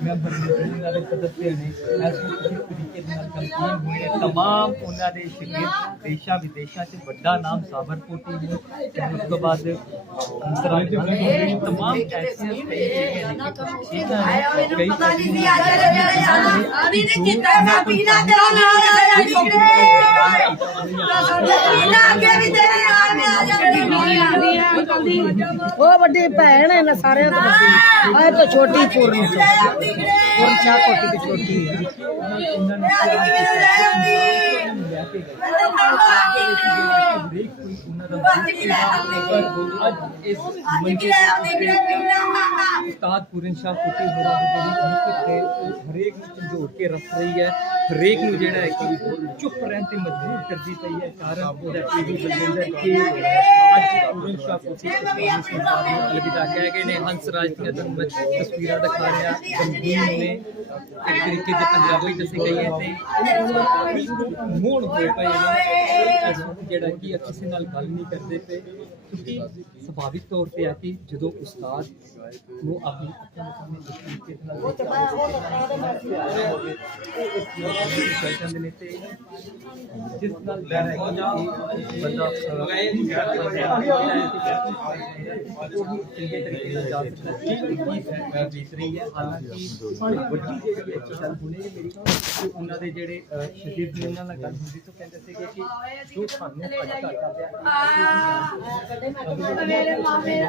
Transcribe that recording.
Member ਨੇ ਉਹਨਾਂ ਦੇ ਸਦੱਸਿਆ ਨੇ ਇਸ ਕਿਸੇ ਤਰੀਕੇ ਦੇ ਨਾਲ ਕੰਪੀਨ ਹੋਏ ਨੇ तमाम ਉਹਨਾਂ ਦੇ ਸ਼ਹੀਦ ਦੇਸ਼ਾਂ ਵਿਦੇਸ਼ਾਂ 'ਚ ਵੱਡਾ ਨਾਮ ਸਾਬਰ ਕੋਟੀ ਨੇ ਤੇ ਉਸ ਤੋਂ ਬਾਅਦ ਅੰਤਰਾਜ ਦੇ ਹੋਏ तमाम ਐਸੀਆਂ ਕਈ ਜਿਹੜੀਆਂ ਨੇ ਕਿ ਇਹਨਾਂ ਨੇ ਕਈ ਪਤਾ ਨਹੀਂ ਸੀ ਅੱਜ ਦੇ ਜਿਹੜੇ ਆ ਅਭੀ ਨੇ ਕੀਤਾ ਮੈਂ ਪੀਣਾ ਤੇਰਾ ਨਾਲ ਆ ਜਾ ਪੀਣਾ ਅੱਗੇ ਵੀ ਤੇਰੇ ਨਾਲ ਮੈਂ ਆ ਜਾ ਉਹ ਵੱਡੀ ਭੈਣ ਹੈ ਨਾ ਸਾਰਿਆਂ ਤੋਂ। ਵੱਡੀ ਆਏ ਤਾਂ ਛੋਟੀ ਪੂਰਨ। ਤੋਂ ਚਾਹ ਕੋਟੀ ਦੀ ਛੋਟੀ ਹੈ ਉਹਨਾਂ ਨੇ ਲੈ ਕੇ ਗਏ ਹਰੇਕ ਕੋਈ ਉਹਨਾਂ ਦਾ ਅੱਜ ਇਸ ਮੰਚੇ ਤੇ ਉਸਤਾਦ ਪੂਰਨ ਸ਼ਾਹ ਕੁੱਟੀ ਹੋਰਾਂ ਦੀ ਜਿਹੜੀ ਮਿਹਨਤ ਤੇ ਹਰੇਕ ਨੂੰ ਝੰਜੋੜ ਕੇ ਰੱਖ ਰਹੀ ਹੈ ਹਰੇਕ ਨੂੰ ਜਿਹੜਾ ਹੈ ਕਿ ਚੁੱਪ ਰਹਿਣ ਤੇ ਮਜਬੂਰ ਕਰਦੀ ਪਈ ਹੈ ਕਾਰਨ ਉਹਦਾ ਇਹ ਵੀ ਬਲਜਿੰਦਰ ਕਿ ਅੱਜ ਪੂਰਨ ਸ਼ਾਹ ਕੁੱਟੀ ਅਲਵਿਦਾ ਕਹਿ ਗਏ ਨੇ ਹੰਸ ਰਾਜ ਦੀਆਂ ਤੁਹਾਨੂੰ ਤਸਵੀਰਾਂ ਦਿਖਾ ਰਿਹਾ ਗੰਭੀਰ ਨੇ ਇੱਕ ਤਰੀਕੇ ਦੇ ਪੰਜਾਬੀ ਦੱਸੇ ਗਏ ਤੇ ਮੋੜ ਹੋਏ ਪਏ ਨੇ ਜਿਹੜਾ ਕਿ ਕਿਸੇ ਨਾਲ ਗੱਲ ਨਹੀਂ ਕਰਦੇ ਪਏ। ਕਿਉਂਕਿ ਸੁਭਾਵਿਕ ਤੌਰ ਤੇ ਆ ਕਿ ਜਦੋਂ ਉਸਤਾਦ ਨੂੰ ਆਪਣੀ ਅੱਖਾਂ ਦੇ ਸਾਹਮਣੇ ਇੱਕ ਤਰੀਕੇ ਦੇ ਨਾਲ ਉਹ ਇਸ ਚੀਜ਼ ਨੂੰ ਤੇ ਜਿਸ ਨਾਲ ਬੰਦਾ ਉਹ ਚੰਗੇ ਤਰੀਕੇ ਨਾਲ ਜਾ ਸਕਦਾ ਬੀਤ ਰਹੀ ਹੈ ਹਾਲਾਂਕਿ ਵੱਡੀ ਜਿਹੜੀ ਗੱਲ ਹੁਣੇ ਮੇਰੀ ਕਿ ਉਹਨਾਂ ਦੇ ਜਿਹੜੇ ਨੇ ਉਹਨਾਂ ਨਾਲ ਗੱਲ ਹੁੰਦੀ ਤਾਂ ਕਹਿੰਦੇ ਸੀਗੇ ਕਿ ਜੋ ਸਾਨੂੰ ਅੱਜ ਤੱਕ ਆ ਮੇਰੇ ਮਾਮੇ